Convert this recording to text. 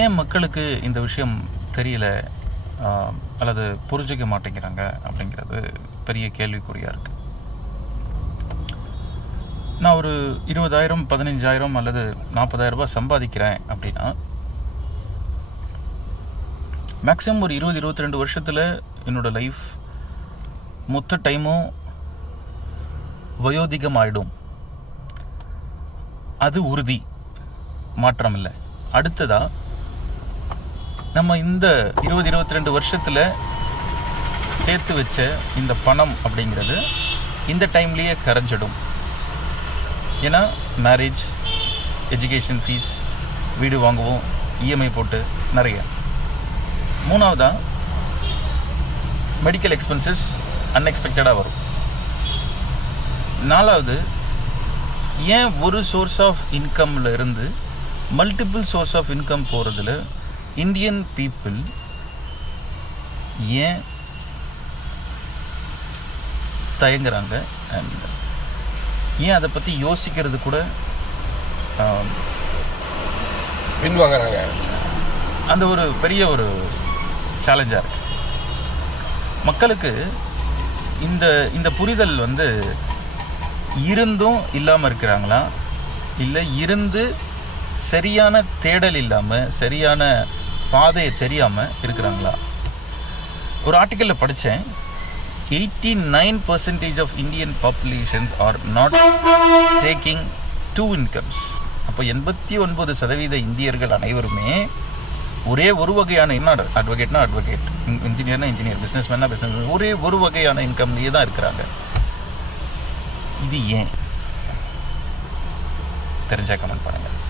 ஏன் மக்களுக்கு இந்த விஷயம் தெரியல? அல்லது புரிஞ்சிக்க மாட்டேங்கிறாங்க அப்படிங்கிறது பெரிய கேள்விக்குறியாக இருக்குது நான் ஒரு இருபதாயிரம் பதினஞ்சாயிரம் அல்லது நாற்பதாயிரம் ரூபாய் சம்பாதிக்கிறேன் அப்படின்னா மேக்ஸிமம் ஒரு இருபது இருபத்தி ரெண்டு வருஷத்தில் என்னோட லைஃப் மொத்த டைமும் வயோதிகமாயிடும். அது உறுதி. மாற்றம் இல்லை அடுத்ததாக நம்ம இந்த இருபது இருபத்தி ரெண்டு வருஷத்தில் சேர்த்து வச்ச இந்த பணம் அப்படிங்கிறது இந்த டைம்லேயே கரைஞ்சிடும். ஏன்னா மேரேஜ் எஜுகேஷன் ஃபீஸ் வீடு வாங்குவோம் இஎம்ஐ போட்டு நிறைய. மூணாவதாக மெடிக்கல் எக்ஸ்பென்சஸ் அன்எக்ஸ்பெக்டடாக வரும். நாலாவது ஏன் ஒரு சோர்ஸ் ஆஃப் இன்கம்ல இருந்து மல்டிபிள் சோர்ஸ் ஆஃப் இன்கம் போகிறதுல இந்தியன் பீப்புள் ஏன் தயங்குறாங்க அண்ட் ஏன் அதை பற்றி யோசிக்கிறது கூட பின்வாங்குறாங்க. அந்த ஒரு பெரிய ஒரு சேலஞ்சாக இருக்கு. மக்களுக்கு இந்த இந்த புரிதல் வந்து இருந்தும் இல்லாமல் இருக்கிறாங்களா? இல்லை இருந்து சரியான தேடல் இல்லாமல் சரியான பாதையை தெரியாமல் இருக்கிறாங்களா? ஒரு ஆர்டிக்கலில் படித்தேன் eighty nine percentage of Indian populations are not taking two incomes அப்போ எண்பத்தி ஒன்பது சதவீத இந்தியர்கள் அனைவருமே ஒரே ஒரு வகையான என்ன அட்வொகேட்னா அட்வொகேட் இன்ஜினியர்னா இன்ஜினியர் பிஸ்னஸ் மேனா பிஸ்னஸ் ஒரே ஒரு வகையான இன்கம்லேயே தான் இருக்கிறாங்க. இது ஏன்? தெரிஞ்சா கமெண்ட் பண்ணுங்கள்